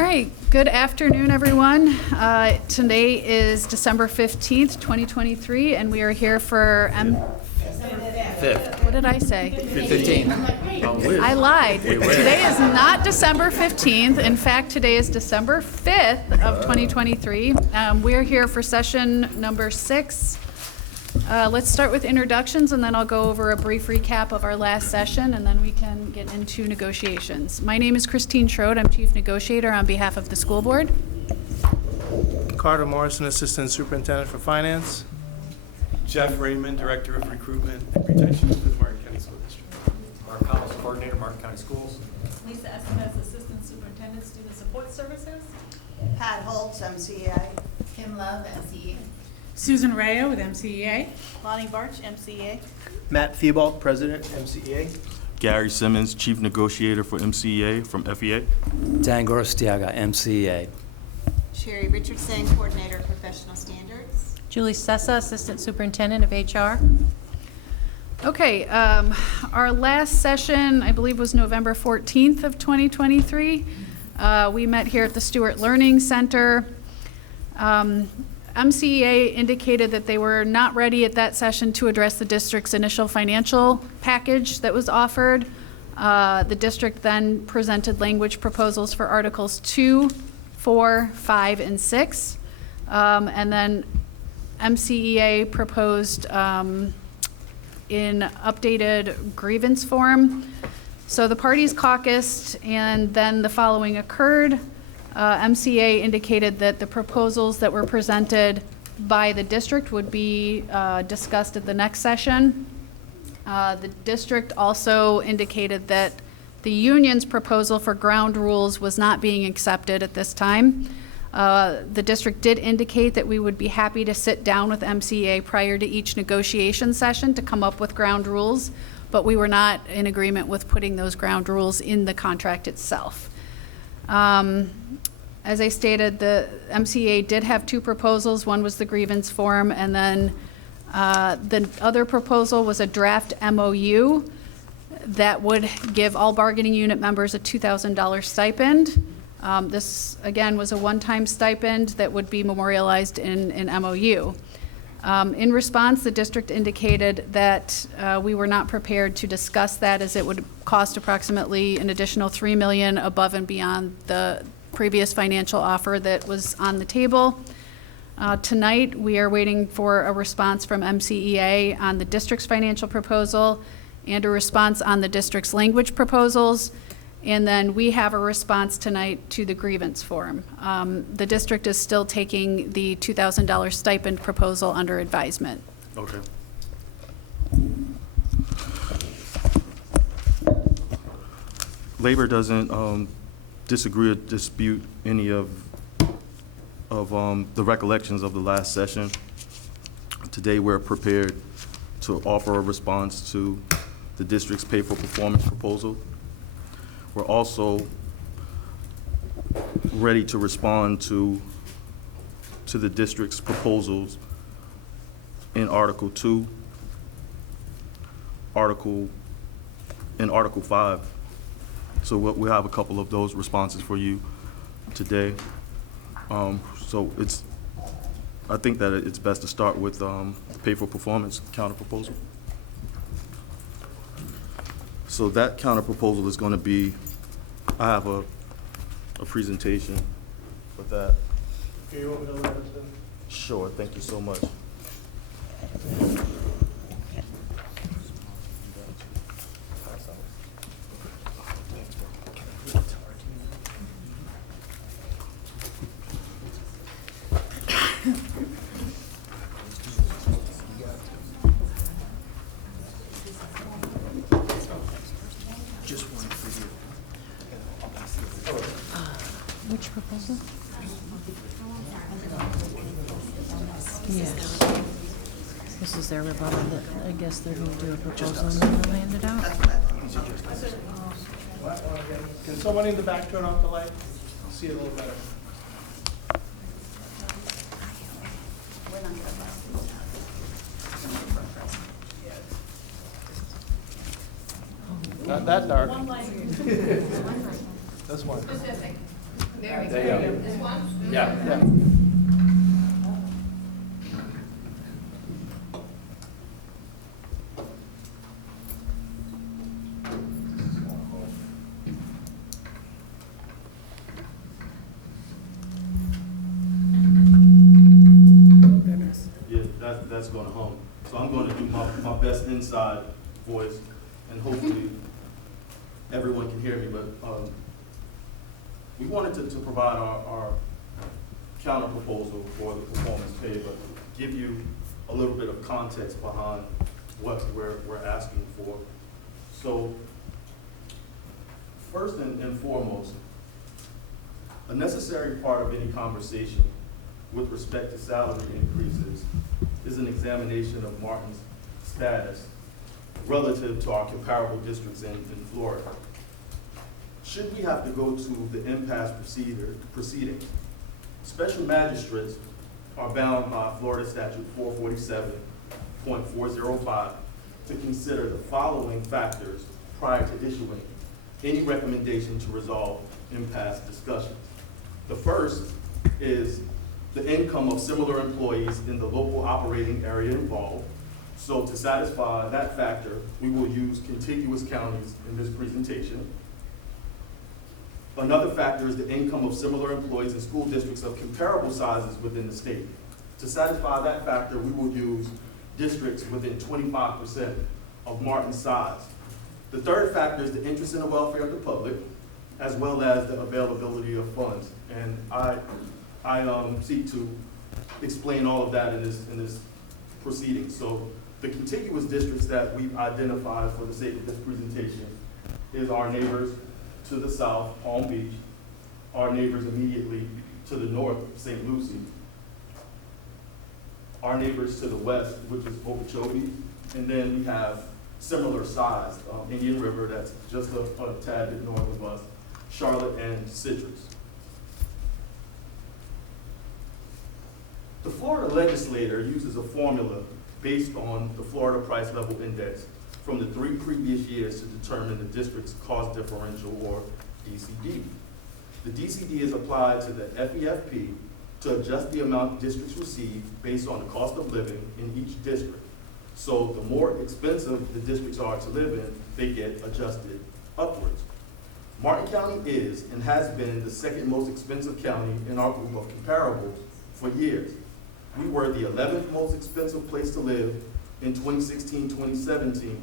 All right, good afternoon, everyone. Today is December 15th, 2023, and we are here for Fifth. What did I say? 15. I lied. Today is not December 15th. In fact, today is December 5th of 2023. We're here for session number 6. Let's start with introductions, and then I'll go over a brief recap of our last session, and then we can get into negotiations. My name is Christine Schroed. I'm Chief Negotiator on behalf of the school board. Carter Morrison, Assistant Superintendent for Finance. Jeff Raymond, Director of Recruitment and Retention for the Martin County School District. Mark Collins, Coordinator, Martin County Schools. Lisa Estes, Assistant Superintendent, Student Support Services. Pat Holtz, MCEA. Kim Love, MCEA. Susan Rayo with MCEA. Lonnie Barch, MCEA. Matt Theobald, President, MCEA. Gary Simmons, Chief Negotiator for MCEA from FEA. Dan Gorostiaga, MCEA. Sherry Richardson, Coordinator, Professional Standards. Julie Sessa, Assistant Superintendent of HR. Okay, our last session, I believe, was November 14th of 2023. We met here at the Stewart Learning Center. MCEA indicated that they were not ready at that session to address the district's initial financial package that was offered. The district then presented language proposals for Articles 2, 4, 5, and 6. And then MCEA proposed in updated grievance form. So the parties caucused, and then the following occurred. MCEA indicated that the proposals that were presented by the district would be discussed at the next session. The district also indicated that the union's proposal for ground rules was not being accepted at this time. The district did indicate that we would be happy to sit down with MCEA prior to each negotiation session to come up with ground rules, but we were not in agreement with putting those ground rules in the contract itself. As I stated, the MCEA did have two proposals. One was the grievance form, and then the other proposal was a draft MOU that would give all bargaining unit members a $2,000 stipend. This, again, was a one-time stipend that would be memorialized in an MOU. In response, the district indicated that we were not prepared to discuss that, as it would cost approximately an additional $3 million above and beyond the previous financial offer that was on the table. Tonight, we are waiting for a response from MCEA on the district's financial proposal and a response on the district's language proposals. And then we have a response tonight to the grievance form. The district is still taking the $2,000 stipend proposal under advisement. Okay. Labor doesn't disagree or dispute any of the recollections of the last session. Today, we're prepared to offer a response to the district's pay for performance proposal. We're also ready to respond to the district's proposals in Article 2, Article 5. So we'll have a couple of those responses for you today. So I think that it's best to start with the pay for performance counter proposal. So that counter proposal is going to be, I have a presentation for that. Okay, you want me to let us in? Sure, thank you so much. Which proposal? Yes. This is their rebuttal. I guess they're going to do a proposal and then they'll hand it out. Can someone in the back turn off the light? I'll see it a little better. Not that dark. This one. There you go. This one? Yeah. Yeah, that's gonna hum. So I'm gonna do my best inside voice, and hopefully everyone can hear me, but, we wanted to provide our counter proposal for the performance pay, but give you a little bit of context behind what we're asking for. So, first and foremost, a necessary part of any conversation with respect to salary increases is an examination of Martin's status relative to our comparable districts in Florida. Should we have to go to the impasse proceedings, special magistrates are bound by Florida Statute 447.405 to consider the following factors prior to issuing any recommendation to resolve impasse discussions. The first is the income of similar employees in the local operating area involved. So to satisfy that factor, we will use contiguous counties in this presentation. Another factor is the income of similar employees in school districts of comparable sizes within the state. To satisfy that factor, we will use districts within 25% of Martin's size. The third factor is the interest in the welfare of the public, as well as the availability of funds. And I seek to explain all of that in this proceeding. So the contiguous districts that we've identified for the sake of this presentation is our neighbors to the south, Palm Beach, our neighbors immediately to the north, St. Lucie, our neighbors to the west, which is Okeechobee, and then we have similar size, Indian River, that's just a tad bit north of us, Charlotte and Citrus. The Florida legislator uses a formula based on the Florida Price Level Index from the 3 previous years to determine the district's cost differential, or DCD. The DCD is applied to the FEFP to adjust the amount districts receive based on the cost of living in each district. So the more expensive the districts are to live in, they get adjusted upwards. Martin County is and has been the second most expensive county in our group of comparables for years. We were the 11th most expensive place to live in 2016-2017,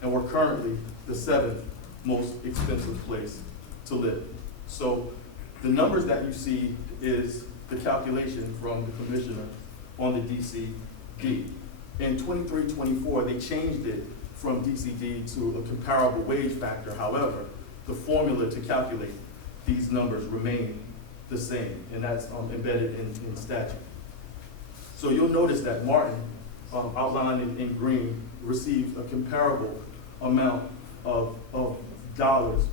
and we're currently the 7th most expensive place to live. So the numbers that you see is the calculation from the commissioner on the DCD. In 23-24, they changed it from DCD to a comparable wage factor. However, the formula to calculate these numbers remain the same, and that's embedded in statute. So you'll notice that Martin, outlined in green, received a comparable amount of dollars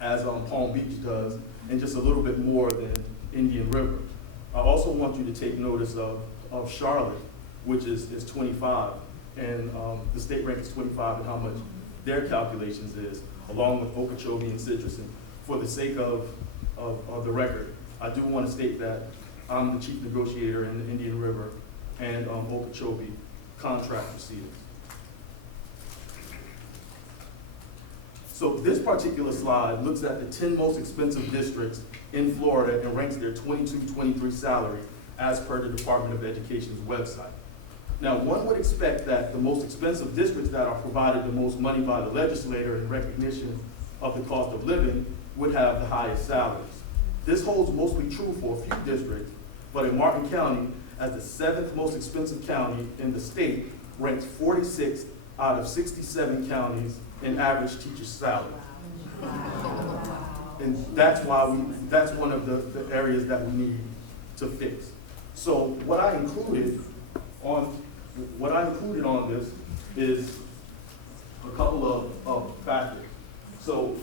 as Palm Beach does, and just a little bit more than Indian River. I also want you to take notice of Charlotte, which is 25, and the state rank is 25, and how much their calculations is, along with Okeechobee and Citrus. And for the sake of the record, I do want to state that I'm the chief negotiator in the Indian River and Okeechobee contract proceedings. So this particular slide looks at the 10 most expensive districts in Florida and ranks their 22-23 salary as per the Department of Education's website. Now, one would expect that the most expensive districts that are provided the most money by the legislator in recognition of the cost of living would have the highest salaries. This holds mostly true for a few districts, but in Martin County, as the 7th most expensive county in the state, ranks 46th out of 67 counties in average teacher salary. And that's one of the areas that we need to fix. So what I included on this is a couple of factors. So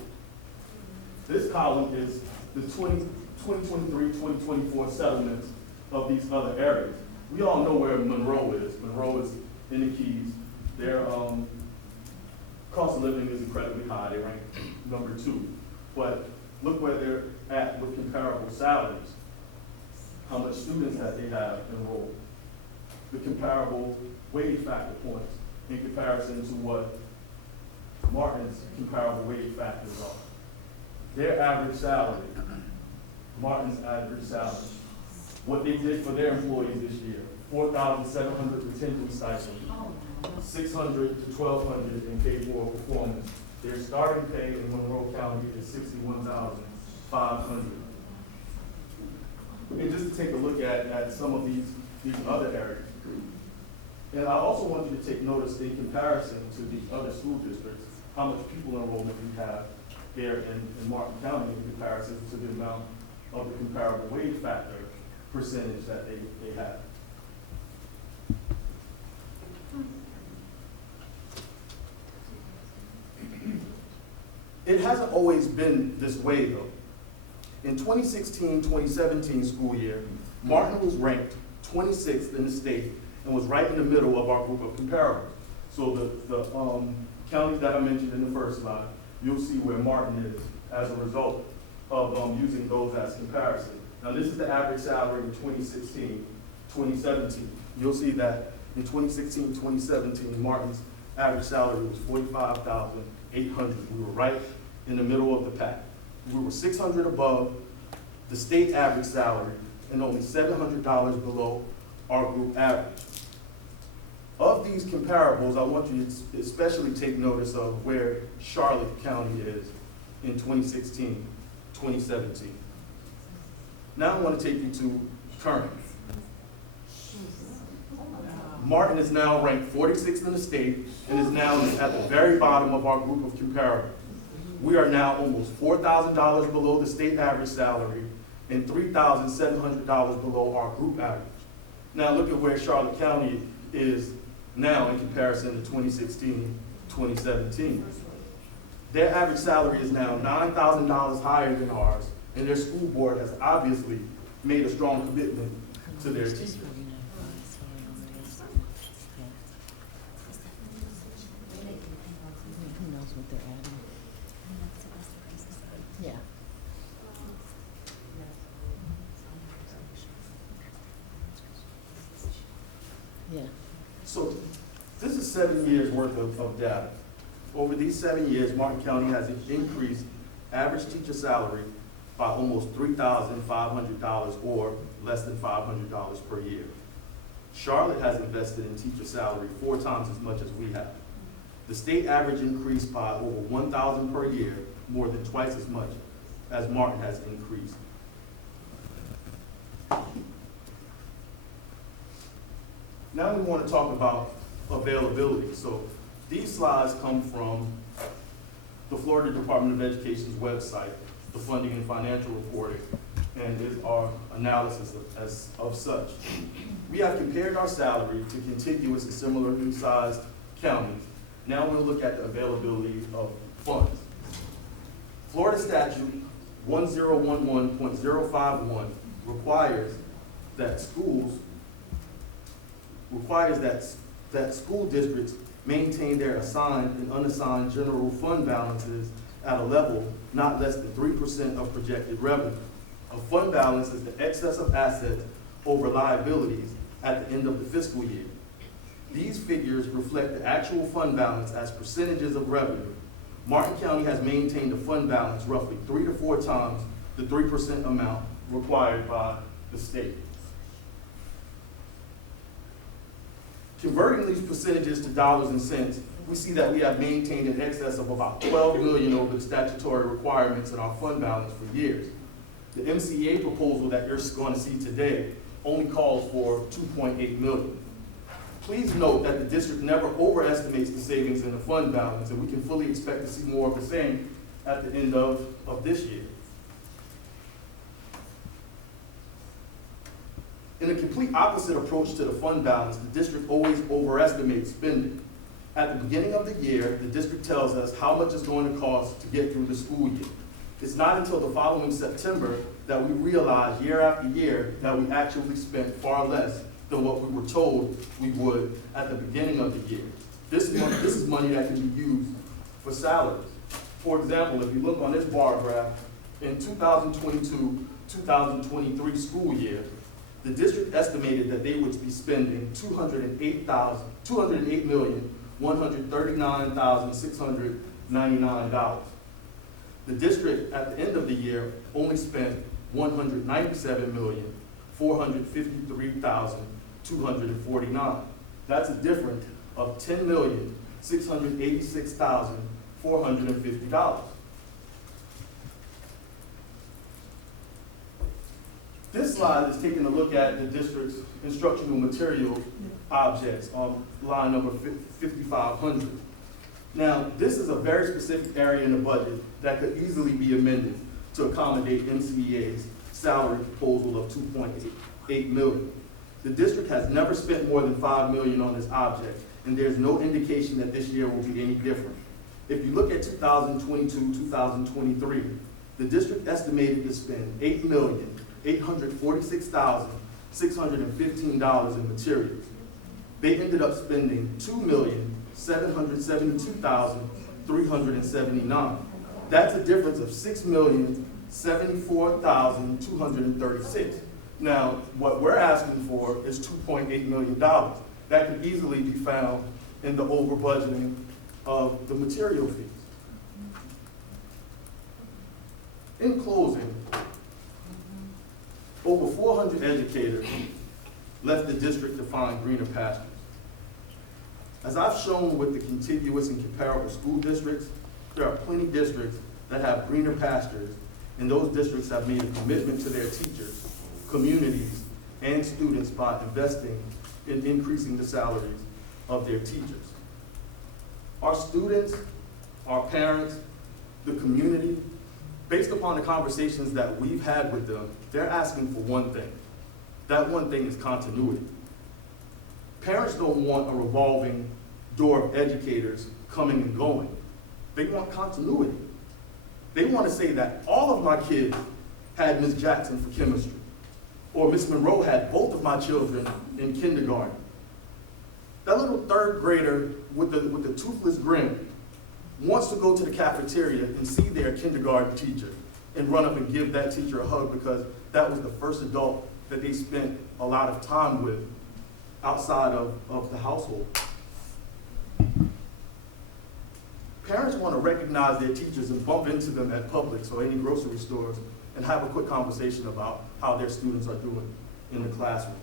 this column is the 2023-2024 settlements of these other areas. We all know where Monroe is. Monroe is in the Keys. Their cost of living is incredibly high. They rank number 2. But look where at with comparable salaries, how much students that they have enrolled, the comparable wage factor points in comparison to what Martin's comparable wage factors are. Their average salary, Martin's average salary, what they did for their employees this year, 4,700 retention stipends, 600 to 1,200 in paid for performance. Their starting pay in Monroe County is 61,500. And just to take a look at some of these other areas. And I also want you to take notice in comparison to the other school districts, how much pupil enrollment we have here in Martin County in comparison to the amount of the comparable wage factor percentage that they have. It hasn't always been this way though. In 2016-2017 school year, Martin was ranked 26th in the state and was right in the middle of our group of comparables. So the counties that I mentioned in the first slide, you'll see where Martin is as a result of using those as comparison. Now this is the average salary in 2016-2017. You'll see that in 2016-2017, Martin's average salary was $45,800. We were right in the middle of the pack. We were 600 above the state average salary and only $700 below our group average. Of these comparables, I want you to especially take notice of where Charlotte County is in 2016-2017. Now I want to take you to current. Martin is now ranked 46th in the state and is now at the very bottom of our group of comparables. We are now almost $4,000 below the state average salary and $3,700 below our group average. Now look at where Charlotte County is now in comparison to 2016-2017. Their average salary is now $9,000 higher than ours, and their school board has obviously made a strong commitment to their teachers. Who knows what they're adding? Yeah. Yeah. So this is 7 years worth of data. Over these 7 years, Martin County has increased average teacher salary by almost $3,500 or less than $500 per year. Charlotte has invested in teacher salary 4 times as much as we have. The state average increased by over $1,000 per year, more than twice as much as Martin has increased. Now we want to talk about availability. So these slides come from the Florida Department of Education's website, the funding and financial reporting, and is our analysis of such. We have compared our salary to contiguous and similarly sized counties. Now we'll look at the availability of funds. Florida Statute 1011.051 requires that school districts maintain their assigned and unassigned general fund balances at a level not less than 3% of projected revenue. A fund balance is the excess of assets over liabilities at the end of the fiscal year. These figures reflect the actual fund balance as percentages of revenue. Martin County has maintained a fund balance roughly 3 to 4 times the 3% amount required by the state. Converting these percentages to dollars and cents, we see that we have maintained an excess of about $12 million over the statutory requirements in our fund balance for years. The MCEA proposal that you're going to see today only calls for $2.8 million. Please note that the district never overestimates the savings in the fund balance, and we can fully expect to see more of the same at the end of this year. In a complete opposite approach to the fund balance, the district always overestimates spending. At the beginning of the year, the district tells us how much it's going to cost to get through the school year. It's not until the following September that we realize year after year that we actually spent far less than what we were told we would at the beginning of the year. This is money that can be used for salaries. For example, if you look on this bar graph, In 2022-2023 school year, the district estimated that they would be spending $208,139,699. The district, at the end of the year, only spent $197,453,249. That's a difference of $10,686,450. This slide is taking a look at the district's instructional material objects on line number 5,500. Now, this is a very specific area in the budget that could easily be amended to accommodate MCEA's salary proposal of $2.8 million. The district has never spent more than $5 million on this object, and there's no indication that this year will be any different. If you look at 2022-2023, the district estimated to spend $8,846,615 in materials. They ended up spending $2,772,379. That's a difference of $6,074,236. Now, what we're asking for is $2.8 million. That could easily be found in the over budgeting of the material fees. In closing, over 400 educators left the district to find greener pastures. As I've shown with the contiguous and comparable school districts, there are plenty of districts that have greener pastures, and those districts have made a commitment to their teachers, communities, and students by investing in increasing the salaries of their teachers. Our students, our parents, the community, based upon the conversations that we've had with them, they're asking for one thing. That one thing is continuity. Parents don't want a revolving door of educators coming and going. They want continuity. They want to say that all of my kids had Ms. Jackson for chemistry, or Ms. Monroe had both of my children in kindergarten. That little third grader with the toothless grin wants to go to the cafeteria and see their kindergarten teacher and run up and give that teacher a hug because that was the first adult that they spent a lot of time with outside of the household. Parents want to recognize their teachers and bump into them at Publix or any grocery stores and have a quick conversation about how their students are doing in the classroom.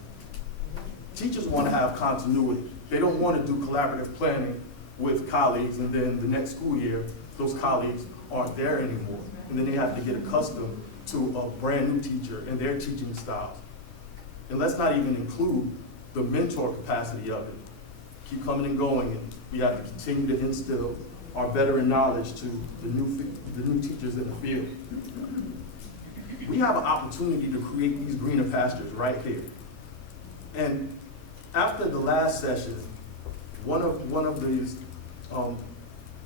Teachers want to have continuity. They don't want to do collaborative planning with colleagues and then the next school year, those colleagues aren't there anymore. And then they have to get accustomed to a brand new teacher and their teaching styles. And let's not even include the mentor capacity of it. Keep coming and going, and we have to continue to instill our veteran knowledge to the new teachers in the field. We have an opportunity to create these greener pastures right here. And after the last session, one of these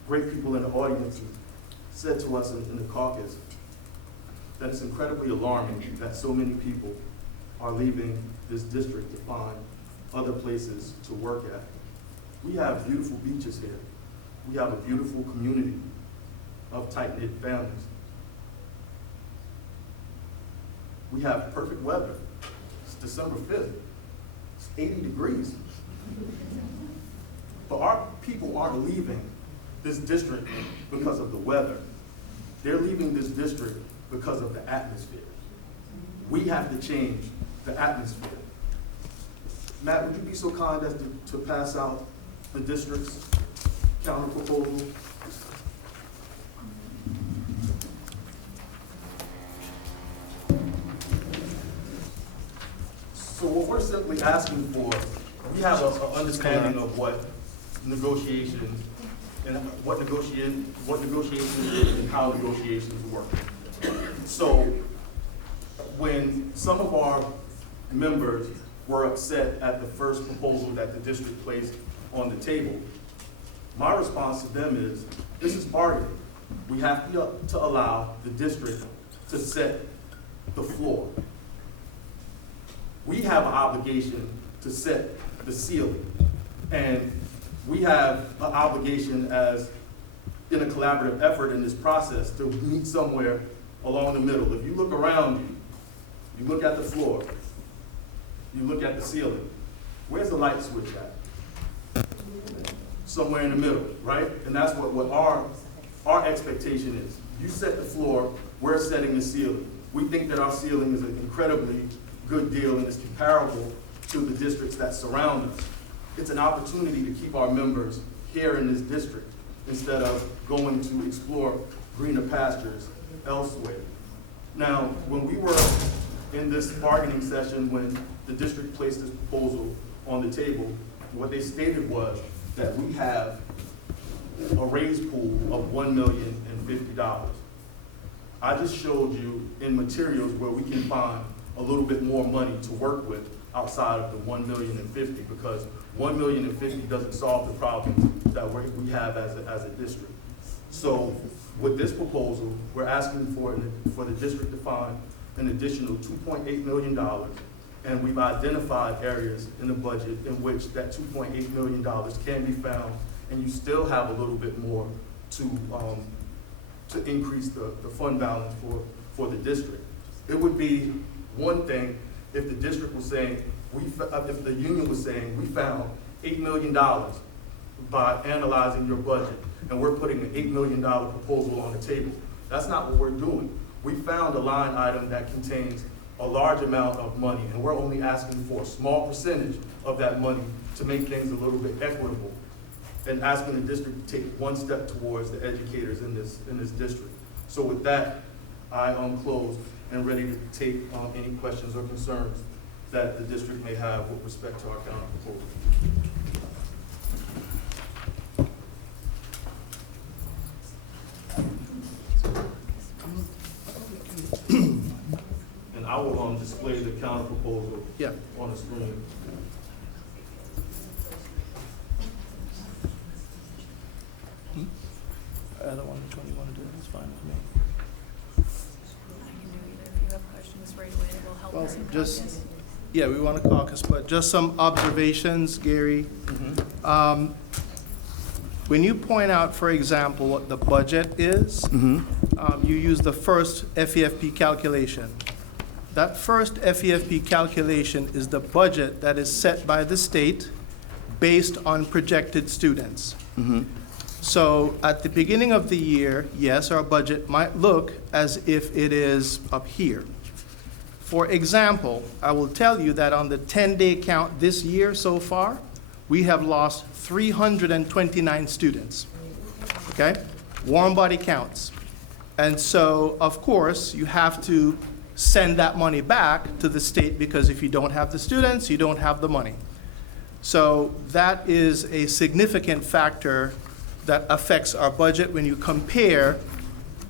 great people in the audience said to us in the caucus that it's incredibly alarming that so many people are leaving this district to find other places to work at. We have beautiful beaches here. We have a beautiful community of tight-knit families. We have perfect weather. It's December 5th. It's 80 degrees. But our people aren't leaving this district because of the weather. They're leaving this district because of the atmosphere. We have to change the atmosphere. Matt, would you be so kind as to pass out the district's counter proposal? So what we're simply asking for, we have an understanding of what negotiations and what negotiations is and how negotiations work. So when some of our members were upset at the first proposal that the district placed on the table, my response to them is, this is bargaining. We have to allow the district to set the floor. We have an obligation to set the ceiling. And we have an obligation as in a collaborative effort in this process to meet somewhere along the middle. If you look around you, you look at the floor, you look at the ceiling, where's the light switch at? Somewhere in the middle, right? And that's what our expectation is. You set the floor, we're setting the ceiling. We think that our ceiling is an incredibly good deal and is comparable to the districts that surround us. It's an opportunity to keep our members here in this district instead of going to explore greener pastures elsewhere. Now, when we were in this bargaining session, when the district placed this proposal on the table, what they stated was that we have a raise pool of $1,050,000. I just showed you in materials where we can find a little bit more money to work with outside of the $1,050,000 because $1,050,000 doesn't solve the problem that we have as a district. So with this proposal, we're asking for the district to find an additional $2.8 million, and we've identified areas in the budget in which that $2.8 million can be found, and you still have a little bit more to increase the fund balance for the district. It would be one thing if the district was saying, if the union was saying, we found $8 million by analyzing your budget, and we're putting an $8 million proposal on the table. That's not what we're doing. We found a line item that contains a large amount of money, and we're only asking for a small percentage of that money to make things a little bit equitable, and asking the district to take one step towards the educators in this district. So with that, I am closed and ready to take any questions or concerns that the district may have with respect to our counter proposal. And I will display the counter proposal on the screen. Either one, which one you want to do, that's fine with me. I can do either. If you have questions right away, it will help Well, us in just, caucus. yeah, we want to caucus, but just some observations, Gary. When you point out, for example, what the budget is, you use the first FEFP calculation. That first FEFP calculation is the budget that is set by the state based on projected students. So at the beginning of the year, yes, our budget might look as if it is up here. For example, I will tell you that on the 10-day count this year so far, we have lost 329 students, okay? Warm body counts. And so, of course, you have to send that money back to the state because if you don't have the students, you don't have the money. So that is a significant factor that affects our budget when you compare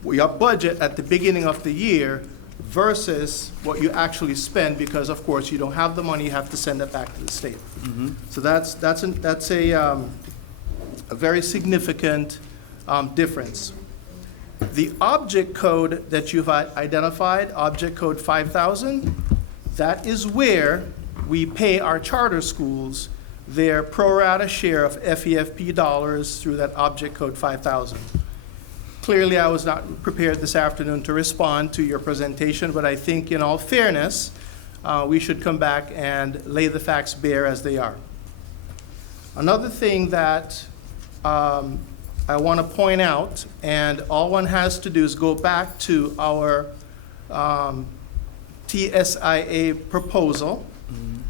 your budget at the beginning of the year versus what you actually spend, because of course you don't have the money, you have to send it back to the state. So that's a very significant difference. The object code that you've identified, object code 5000, that is where we pay our charter schools their pro rata share of FEFP dollars through that object code 5000. Clearly, I was not prepared this afternoon to respond to your presentation, but I think in all fairness, we should come back and lay the facts bare as they are. Another thing that I want to point out, and all one has to do is go back to our TSIA proposal,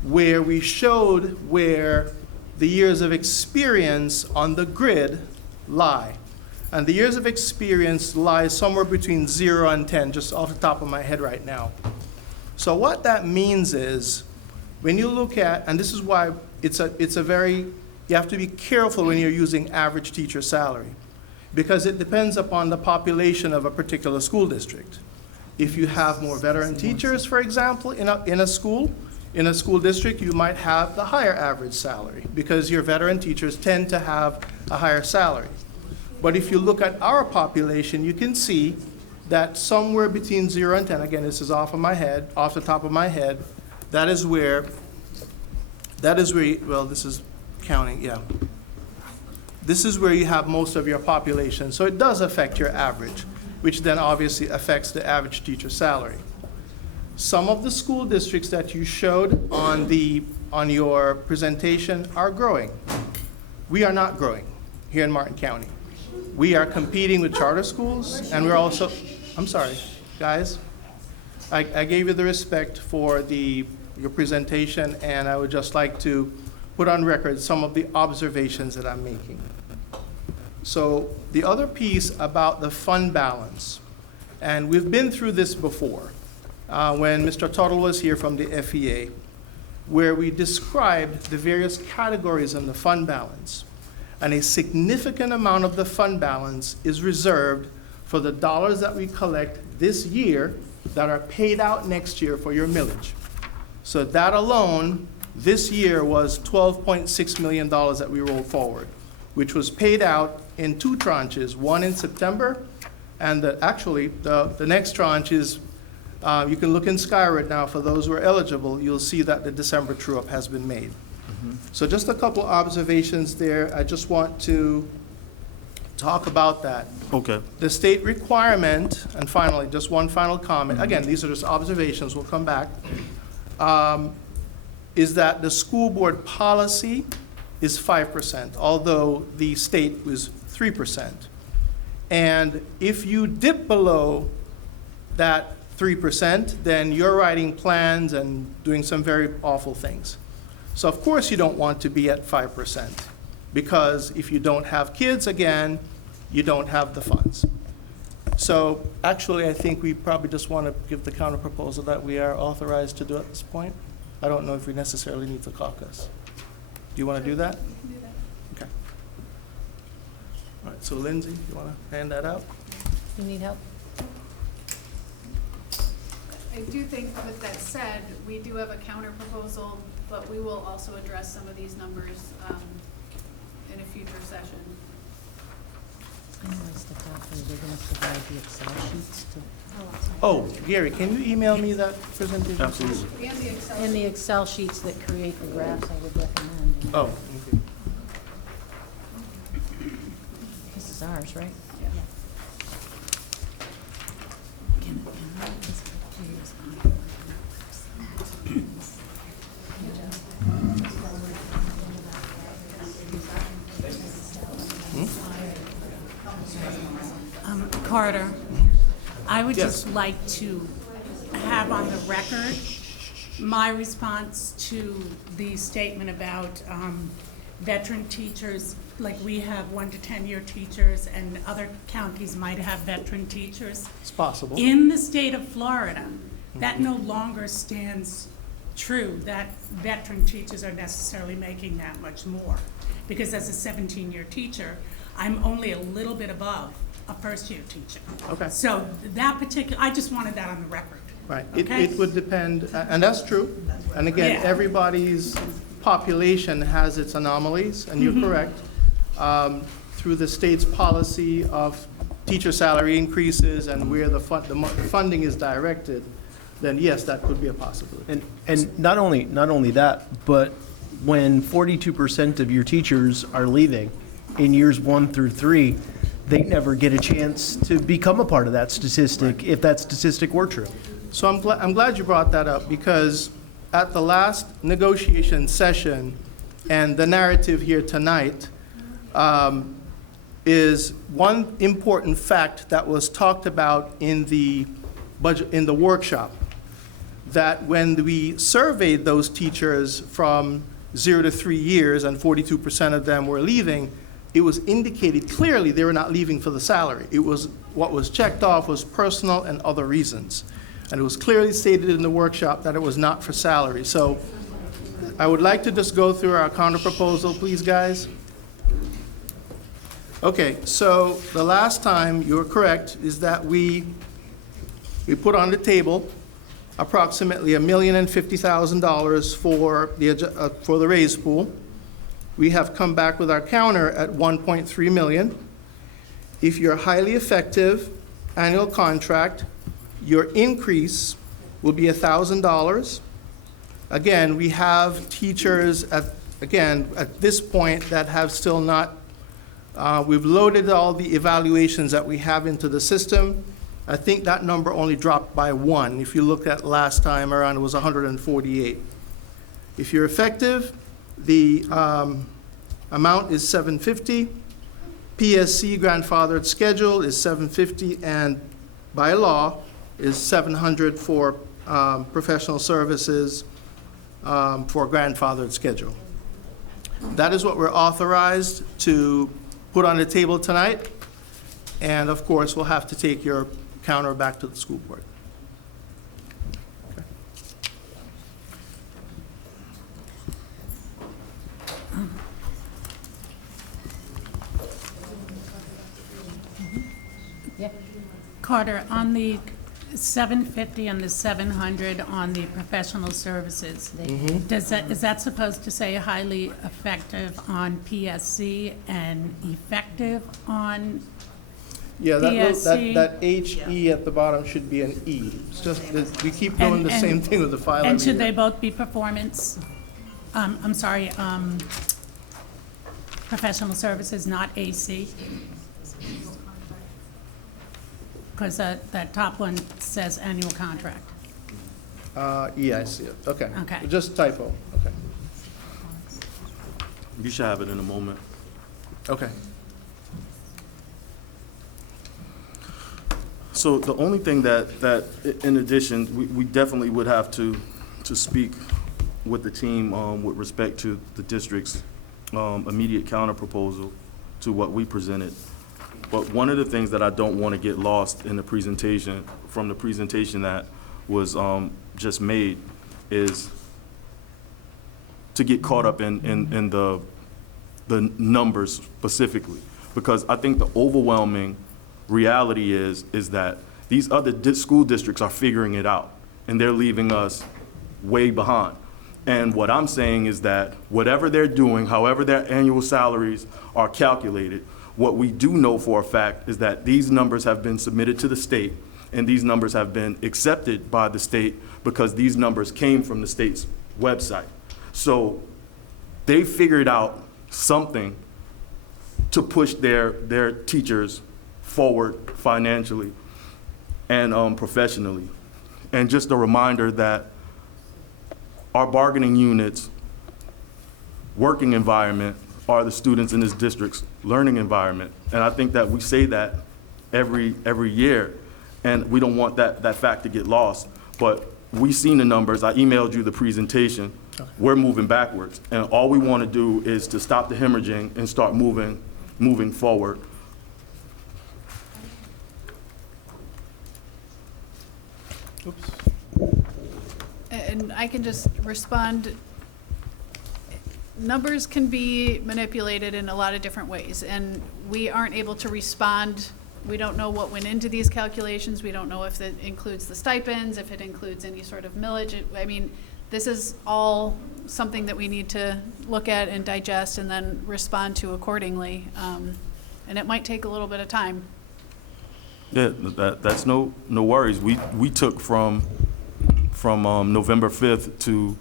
where we showed where the years of experience on the grid lie. And the years of experience lie somewhere between 0 and 10, just off the top of my head right now. So what that means is, when you look at, and this is why it's a very, you have to be careful when you're using average teacher salary, because it depends upon the population of a particular school district. If you have more veteran teachers, for example, in a school district, you might have the higher average salary because your veteran teachers tend to have a higher salary. But if you look at our population, you can see that somewhere between 0 and 10, again, this is off the top of my head, that is where, well, this is counting, yeah. This is where you have most of your population, so it does affect your average. which then obviously affects the average teacher salary. Some of the school districts that you showed on your presentation are growing. We are not growing here in Martin County. We are competing with charter schools, and we're also, I'm sorry, guys. I gave you the respect for your presentation, and I would just like to put on record some of the observations that I'm making. So the other piece about the fund balance, and we've been through this before, when Mr. Tuttle was here from the FEA, where we described the various categories in the fund balance. And a significant amount of the fund balance is reserved for the dollars that we collect this year that are paid out next year for your millage. So that alone, this year was $12.6 million that we rolled forward, which was paid out in 2 tranches, one in September, and the next tranche is, you can look in Skyward now for those who are eligible, you'll see that the December true-up has been made. So just a couple observations there. I just want to talk about that. Okay. The state requirement, and finally, just one final comment. Again, these are just observations, we'll come back. Is that the school board policy is 5%, although the state was 3%. And if you dip below that 3%, then you're writing plans and doing some very awful things. So of course you don't want to be at 5%, because if you don't have kids, again, you don't have the funds. So actually, I think we probably just want to give the counter proposal that we are authorized to do at this point. I don't know if we necessarily need to caucus. Do you want to do that? We can do that. Okay. All right, so Lindsay, you want to hand that out? You need help? I do think, with that said, we do have a counter proposal, but we will also address some of these numbers in a future session. I know I stepped out, but they're gonna provide the Excel sheets to. Oh, Gary, can you email me that presentation? Absolutely. We have the Excel. And the Excel sheets that create the graphs, I would recommend. Oh, okay. This is ours, right? Yeah. Carter, I would Yes. just like to have on the record my response to the statement about veteran teachers. Like, we have 1 to 10-year teachers, and other counties might have veteran teachers. It's possible. In the state of Florida, that no longer stands true, that veteran teachers are necessarily making that much more. Because as a 17-year teacher, I'm only a little bit above a first-year teacher. Okay. So that particular, I just wanted that on the record. Right. Okay. It would depend, and that's true. And again, Yeah. everybody's population has its anomalies, and you're correct. Through the state's policy of teacher salary increases and where the funding is directed, then yes, that could be a possibility. And not only that, but when 42% of your teachers are leaving in years 1 through 3, they never get a chance to become a part of that statistic, if that statistic were true. So I'm glad you brought that up, because at the last negotiation session, and the narrative here tonight, is one important fact that was talked about in the budget, in the workshop, that when we surveyed those teachers from 0 to 3 years, and 42% of them were leaving, it was indicated clearly they were not leaving for the salary. It was, what was checked off was personal and other reasons. And it was clearly stated in the workshop that it was not for salary. So I would like to just go through our counter proposal, please, guys. Okay, so the last time, you were correct, is that we put on the table approximately $1,050,000 for the raise pool. We have come back with our counter at $1.3 million. If you're highly effective annual contract, your increase will be $1,000. Again, we have teachers at this point that have still not We've loaded all the evaluations that we have into the system. I think that number only dropped by 1. If you look at last time around, it was 148. If you're effective, the amount is $750. PSC grandfathered schedule is $750, and by law is $700 for professional services for grandfathered schedule. That is what we're authorized to put on the table tonight. And of course, we'll have to take your counter back to the school board. Carter, on the 750 and the 700 on the professional services, is that supposed to say highly effective on PSC and effective on Yeah, PSC? that HE at the bottom should be an E. It's just that we keep doing the same thing with the file. And every should they year. both be performance, professional services, not AC? Because that top one says annual contract. Yeah, I see it. Okay. Okay. Just typo. Okay. You should have it in a moment. Okay. So the only thing that in addition, we definitely would have to speak with the team with respect to the district's immediate counter proposal to what we presented. But one of the things that I don't want to get lost in the presentation, from the presentation that was just made, is to get caught up in the numbers specifically. Because I think the overwhelming reality is that these other school districts are figuring it out, and they're leaving us way behind. And what I'm saying is that whatever they're doing, however their annual salaries are calculated, what we do know for a fact is that these numbers have been submitted to the state, and these numbers have been accepted by the state because these numbers came from the state's website. So they figured out something to push their teachers forward financially and professionally. And just a reminder that our bargaining units, working environment, are the students in this district's learning environment. And I think that we say that every year, and we don't want that fact to get lost. But we've seen the numbers. I emailed you the presentation. We're moving backwards. And all we want to do is to stop the hemorrhaging and start moving forward. Oops. And I can just respond. Numbers can be manipulated in a lot of different ways, and we aren't able to respond. We don't know what went into these calculations. We don't know if it includes the stipends, if it includes any sort of millage. I mean, this is all something that we need to look at and digest and then respond to accordingly. And it might take a little bit of time. Yeah, that's no worries. We took from November 5th to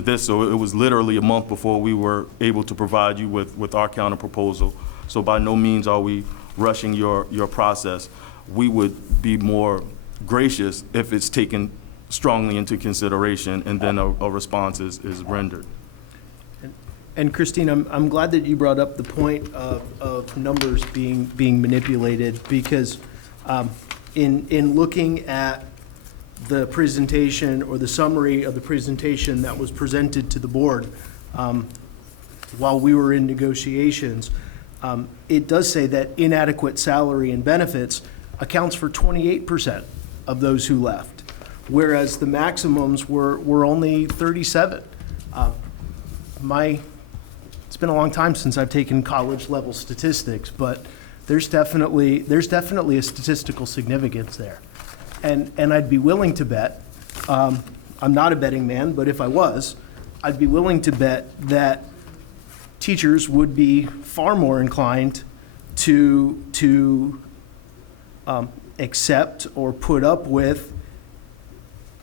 this, so it was literally a month before we were able to provide you with our counter proposal. So by no means are we rushing your process. We would be more gracious if it's taken strongly into consideration and then a response is rendered. And Christine, I'm glad that you brought up the point of numbers being manipulated, because in looking at the presentation or the summary of the presentation that was presented to the board while we were in negotiations, it does say that inadequate salary and benefits accounts for 28% of those who left, whereas the maximums were only 37. It's been a long time since I've taken college level statistics, but there's definitely a statistical significance there. And I'd be willing to bet, I'm not a betting man, but if I was, I'd be willing to bet that teachers would be far more inclined to accept or put up with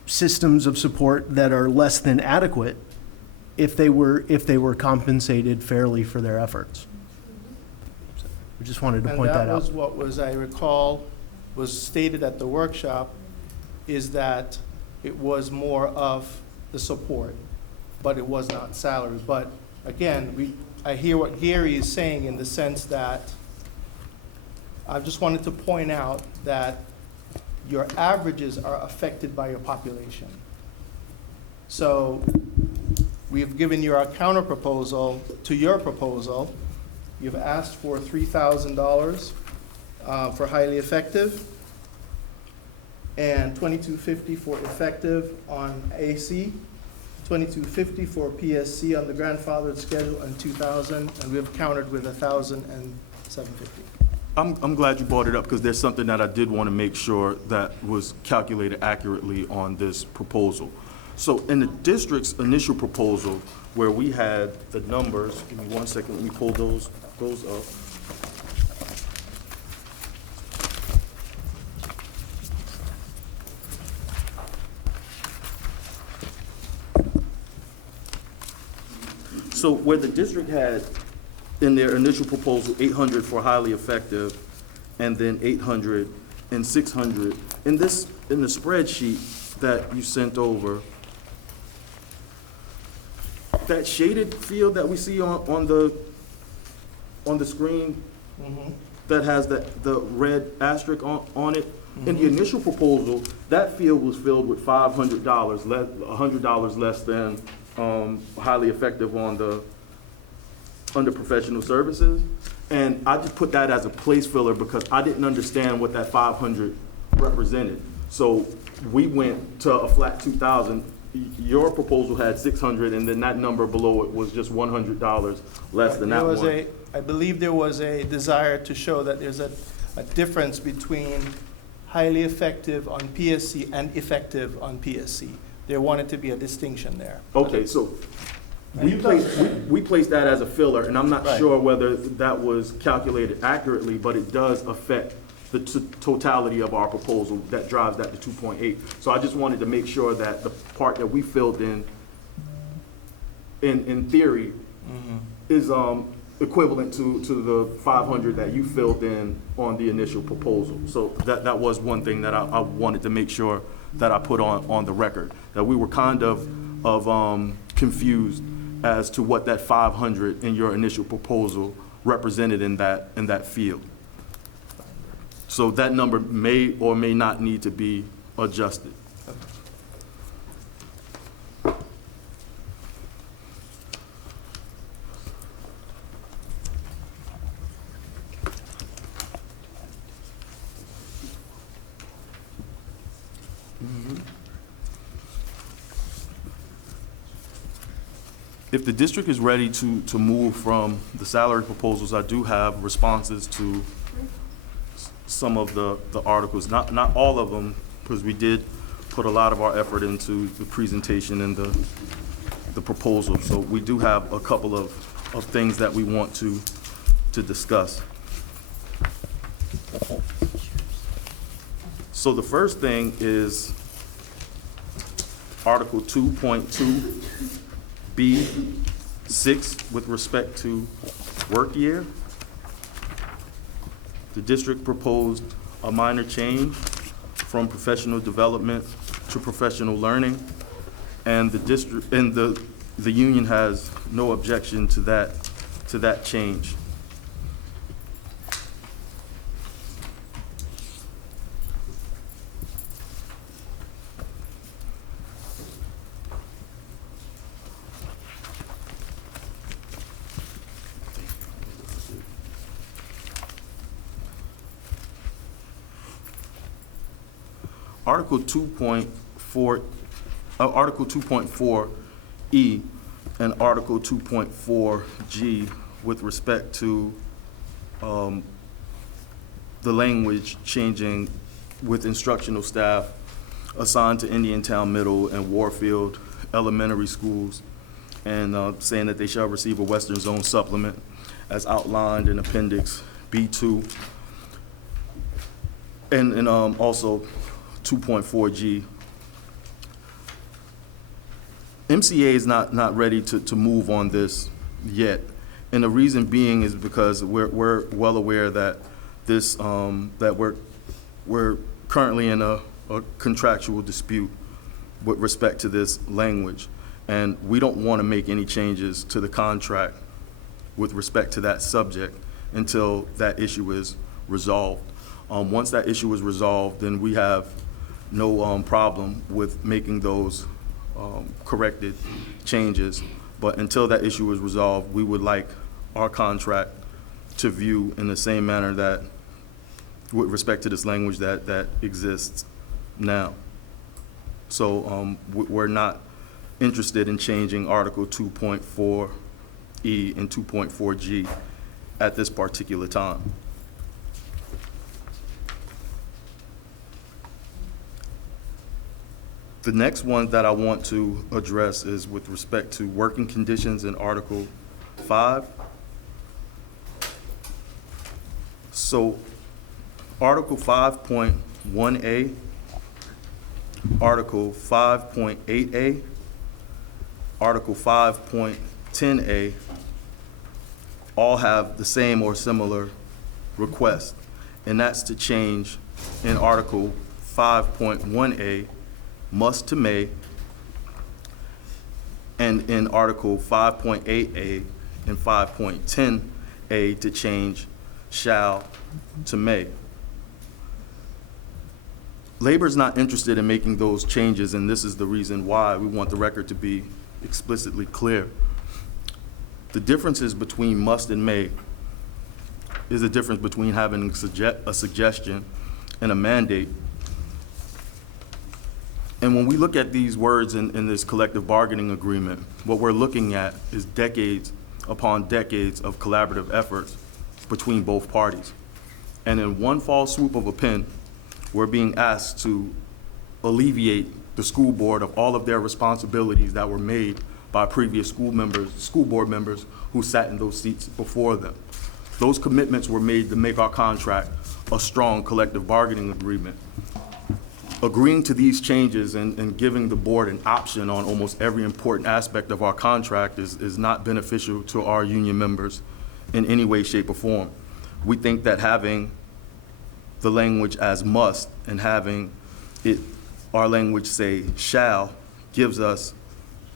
systems of support that are less than adequate if they were compensated fairly for their efforts. So. I just wanted to And point that that was out. what was, I recall, was stated at the workshop, is that it was more of the support, but it was not salary. But again, I hear what Gary is saying in the sense that I just wanted to point out that your averages are affected by your population. So we've given you our counter proposal to your proposal. You've asked for $3,000 for highly effective and $2,250 for effective on AC, $2,250 for PSC on the grandfathered schedule, and $2,000, and we have countered with $1,000 and $750. I'm glad you brought it up because there's something that I did want to make sure that was calculated accurately on this proposal. So in the district's initial proposal, where we had the numbers, give me 1 second, let me pull those up. So where the district had in their initial proposal 800 for highly effective, and then 800 and 600. In the spreadsheet that you sent over, that shaded field that we see on the screen that has the red asterisk on it, in the initial proposal, that field was filled with $500, $100 less than highly effective under professional services. And I just put that as a place filler because I didn't understand what that 500 represented. So we went to a flat 2,000. Your proposal had 600, and then that number below it was just $100 less than that one. I believe there was a desire to show that there's a difference between highly effective on PSC and effective on PSC. There wanted to be a distinction there. Okay, so we placed that as a filler, and I'm not Right. sure whether that was calculated accurately, but it does affect the totality of our proposal that drives that to 2.8. So I just wanted to make sure that the part that we filled in theory, is equivalent to the 500 that you filled in on the initial proposal. So that was one thing that I wanted to make sure that I put on the record, that we were kind of confused as to what that 500 in your initial proposal represented in that field. So that number may or may not need to be adjusted. If the district is ready to move from the salary proposals, I do have responses to some of the articles, not all of them, because we did put a lot of our effort into the presentation and the proposal. So we do have a couple of things that we want to discuss. So the first thing is Article 2.2B6 with respect to work year. The district proposed a minor change from professional development to professional learning, and the union has no objection to that change. Article 2.4E and Article 2.4G with respect to the language changing with instructional staff assigned to Indiantown Middle and Warfield Elementary Schools, and saying that they shall receive a Western Zone supplement as outlined in Appendix B2. And also 2.4G. MCEA is not ready to move on this yet, And the reason being is because we're well aware that this, that we're currently in a contractual dispute with respect to this language. And we don't want to make any changes to the contract with respect to that subject until that issue is resolved. Once that issue is resolved, then we have no problem with making those corrected changes. But until that issue is resolved, we would like our contract to view in the same manner that, with respect to this language that exists now. So we're not interested in changing Article 2.4E and 2.4G at this particular time. The next one that I want to address is with respect to working conditions in Article 5. So Article 5.1A, Article 5.8A, Article 5.10A all have the same or similar request, and that's to change in Article 5.1A must to may, and in Article 5.8A and 5.10A to change shall to may. Labor is not interested in making those changes, and this is the reason why we want the record to be explicitly clear. The differences between must and may is the difference between having a suggestion and a mandate. And when we look at these words in this collective bargaining agreement, what we're looking at is decades upon decades of collaborative efforts between both parties. And in one fall swoop of a pen, we're being asked to alleviate the school board of all of their responsibilities that were made by previous school board members who sat in those seats before them. Those commitments were made to make our contract a strong collective bargaining agreement. Agreeing to these changes and giving the board an option on almost every important aspect of our contract is not beneficial to our union members in any way, shape, or form. We think that having the language as must and having our language say shall gives us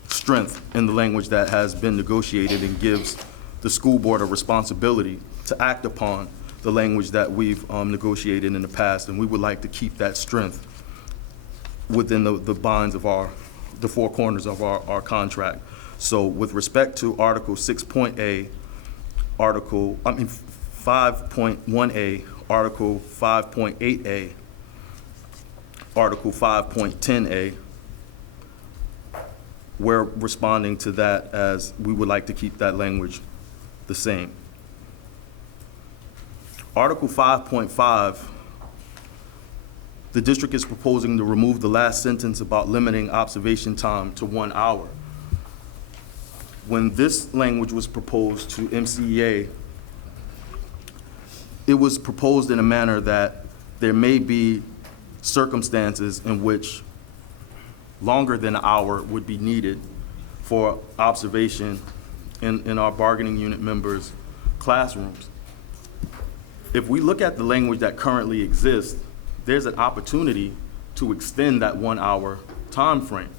strength in the language that has been negotiated and gives the school board a responsibility to act upon the language that we've negotiated in the past, and we would like to keep that strength within the binds of the four corners of our contract. So with respect to Article 6.A, 5.1A, Article 5.8A, Article 5.10A, we're responding to that as we would like to keep that language the same. Article 5.5, the district is proposing to remove the last sentence about limiting observation time to 1 hour. When this language was proposed to MCEA, it was proposed in a manner that there may be circumstances in which longer than an hour would be needed for observation in our bargaining unit members' classrooms. If we look at the language that currently exists, there's an opportunity to extend that 1 hour time frame.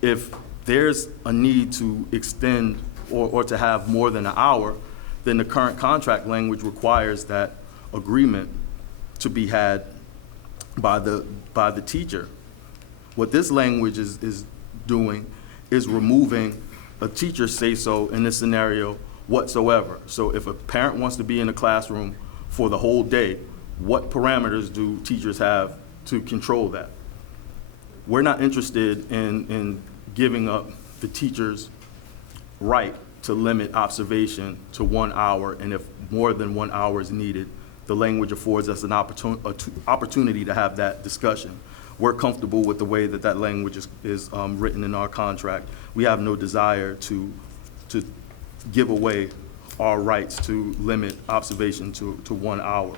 If there's a need to extend or to have more than an hour, then the current contract language requires that agreement to be had by the teacher. What this language is doing is removing a teacher's say-so in this scenario whatsoever. So if a parent wants to be in a classroom for the whole day, what parameters do teachers have to control that? We're not interested in giving up the teacher's right to limit observation to 1 hour, and if more than 1 hour is needed, the language affords us an opportunity to have that discussion. We're comfortable with the way that language is written in our contract. We have no desire to give away our rights to limit observation to 1 hour.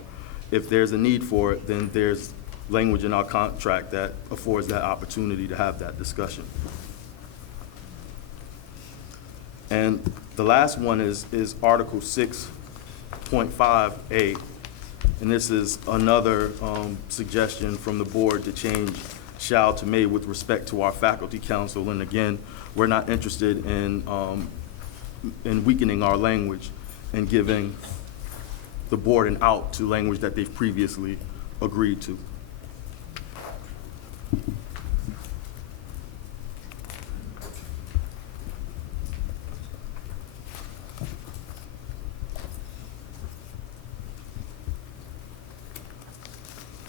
If there's a need for it, then there's language in our contract that affords that opportunity to have that discussion. And the last one is Article 6.5A. And this is another suggestion from the board to change shall to may with respect to our faculty council. And again, we're not interested in weakening our language and giving the board an out to language that they've previously agreed to.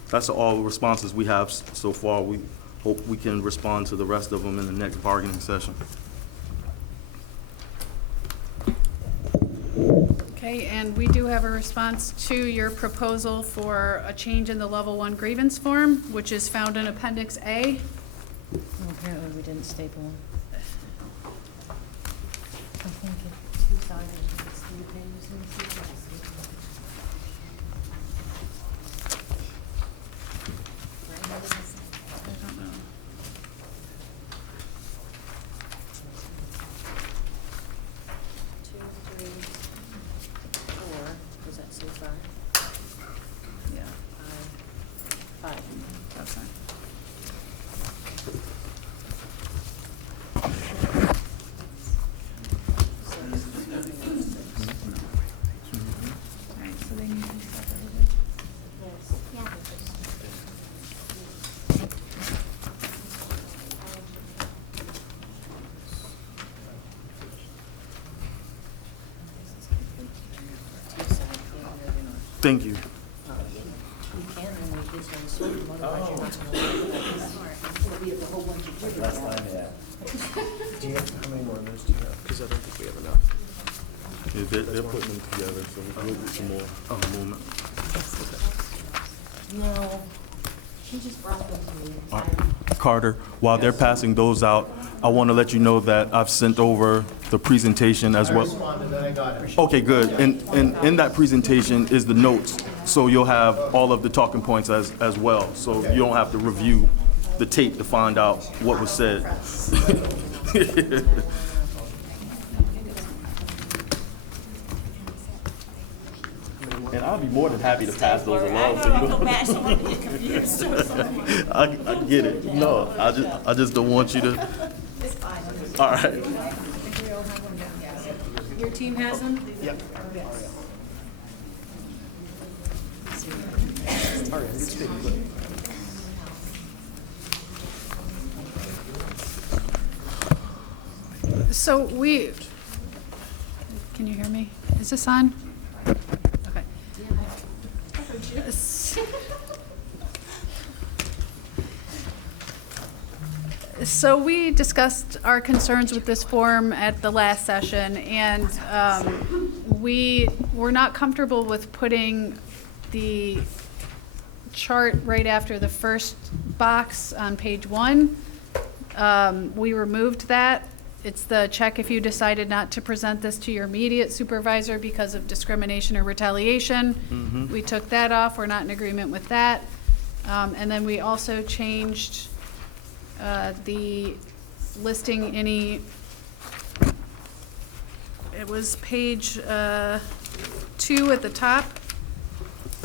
That's all the responses we have so far. We hope we can respond to the rest of them in the next bargaining session. Okay, and we do have a response to your proposal for a change in the level 1 grievance form, which is found in Appendix A. Well, apparently we didn't staple them. I think it's 2 sides, it's 3 pages and 2 sides. I don't know. Does that say 5? Yeah, 5. that's fine. All right, so they need to be separated. Thank you. You can, and we just sort them, otherwise you're not gonna. It'll be a whole bunch of. Do you have, how many more of those do you have? Because I don't think we have enough. Yeah, they're putting them together, so we'll get some more in a moment. No, he just brought them to me. Carter, while they're passing those out, I want to let you know that I've sent over the presentation as I well. responded, then I got it. Okay, good. And in that presentation is the notes, so you'll have all of the talking points as well. So you don't have to review the tape to find out what was said. And I'll be more than happy to pass those along to you. I get it. No, I just don't want you to. All right. Your team has them? Yep. All right, it's good. So can you hear me? Is this on? Okay. So we discussed our concerns with this form at the last session, and we were not comfortable with putting the chart right after the first box on page 1. We removed that. It's the check if you decided not to present this to your immediate supervisor because of discrimination or retaliation. We took that off. We're not in agreement with that. And then we also changed the listing any, it was page 2 at the top.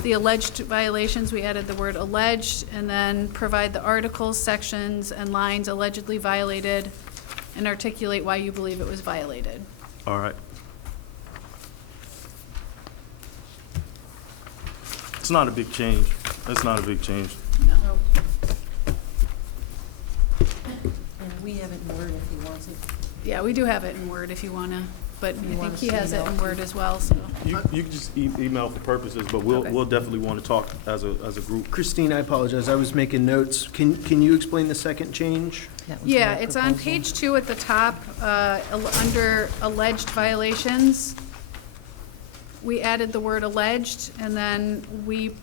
The alleged violations, we added the word alleged, and then provide the articles, sections, and lines allegedly violated, and articulate why you believe it was violated. All right. It's not a big change. It's not a big change. No. And we have it in Word if he wants it. Yeah, we do have it in Word if you want to, but I want think us he to has it email in it? Word as well, so. You can just email for purposes, but we'll Okay. we'll definitely want to talk as a group. Christine, I apologize, I was making notes. Can you explain the second change? That was Yeah, my it's on proposal. page 2 at the top, under alleged violations. We added the word alleged, and then we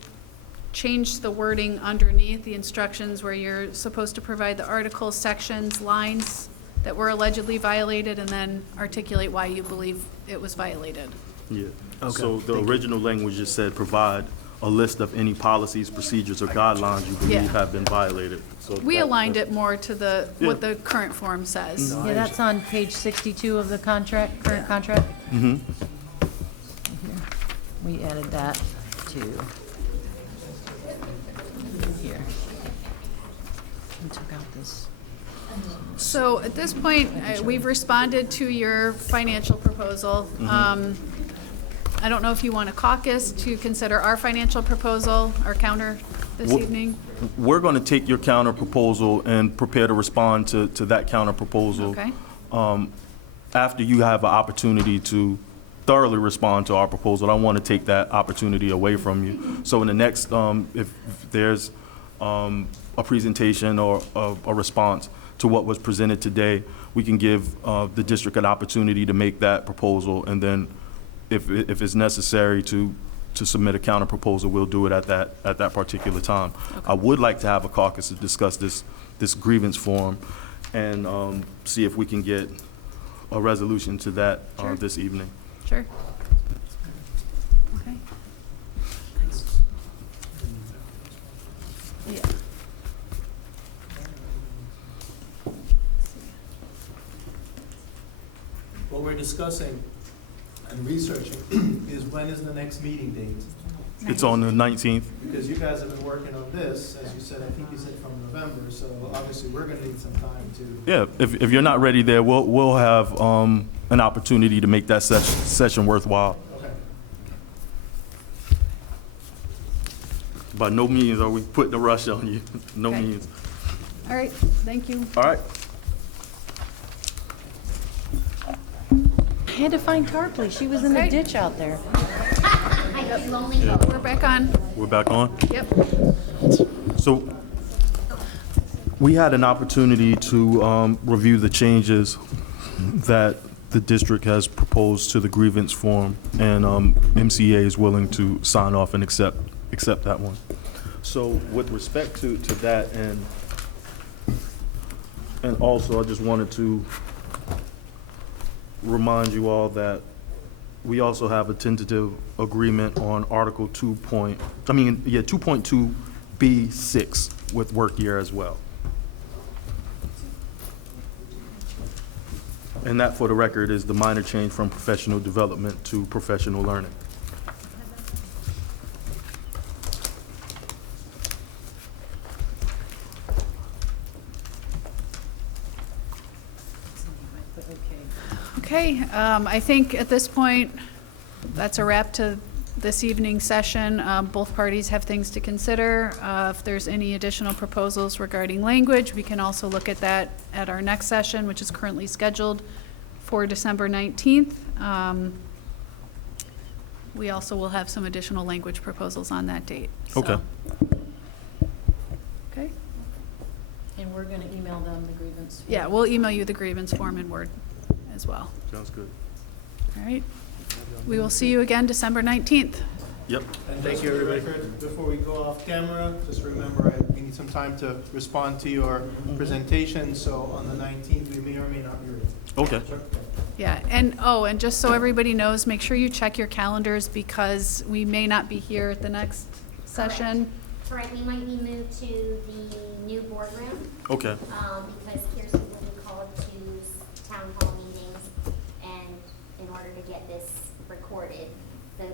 changed the wording underneath the instructions where you're supposed to provide the articles, sections, lines that were allegedly violated, and then articulate why you believe it was violated. Yeah. Okay, So the thank you. original language just said provide a list of any policies, procedures, or guidelines you believe Yeah. have been violated. So We aligned it more to what Yeah. the current form says. Yeah, that's on page 62 of the contract, current contract. Mm-hmm. We added that to here. We took out this. So at this point, we've responded to your financial proposal. I don't know if you want a caucus to consider our financial proposal, our counter this Well- evening. We're going to take your counter proposal and prepare to respond to that counter proposal. Okay. After you have an opportunity to thoroughly respond to our proposal. I want to take that opportunity away from you. So in the next, if there's a presentation or a response to what was presented today, we can give the district an opportunity to make that proposal, and then if it's necessary to submit a counter proposal, we'll do it at that particular time. I would like to have a caucus to discuss this grievance form and see if we can get a resolution to that Sure. this evening. Sure. Okay. Yeah. What we're discussing and researching is when is the next meeting date? It's on the 19th. Because you guys have been working on this, as you said, I think you said from November, so obviously we're gonna need some time to. Yeah, if you're not ready there, we'll have an opportunity to make that session worthwhile. Okay. By no means are we putting a rush on you. No Okay. means. All right, thank you. All right. I had to find Tarpley. She was in the Okay. ditch out there. We're back on. We're back on. Yep. So we had an opportunity to review the changes that the district has proposed to the grievance form, and MCEA is willing to sign off and accept that one. So with respect to that, and also I just wanted to remind you all that we also have a tentative agreement on Article 2.2B6 with work year as well. And that, for the record, is the minor change from professional development to professional learning. Okay, I think at this point, that's a wrap to this evening's session. Both parties have things to consider. If there's any additional proposals regarding language, we can also look at that at our next session, which is currently scheduled for December 19th. We also will have some additional language proposals on that date. so. Okay. Okay, And we're going to email them the grievance. yeah, we'll email you the grievance form in Word as well. Sounds good. All right. We will see you again December 19th. Yep. And thank you, everybody. Before we go off camera, just remember, we need some time to respond to your presentation, so on the 19th, we may or may not be ready. Okay. Yeah, and just so everybody knows, make sure you check your calendars because we may not be here at the next session. Correct, we might be moved to the new boardroom, Okay. because Kirsten will be called to town hall meetings, and in order to get this recorded, the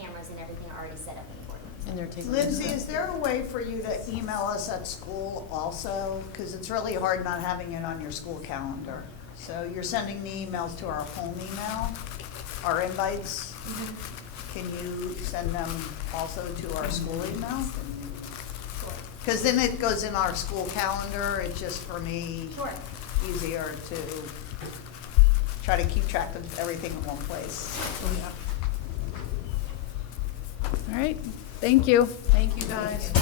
cameras and everything are already set up in the boardroom. And they're taking. Lindsay, is there a way for you to email us at school also? Because it's really hard not having it on your school calendar. So you're sending the emails to our home email, our invites. Can you send them also to our school email? Because then it goes in our school calendar. It's just for me Sure. easier to try to keep track of everything in one place. All right, thank you. Thank you, guys.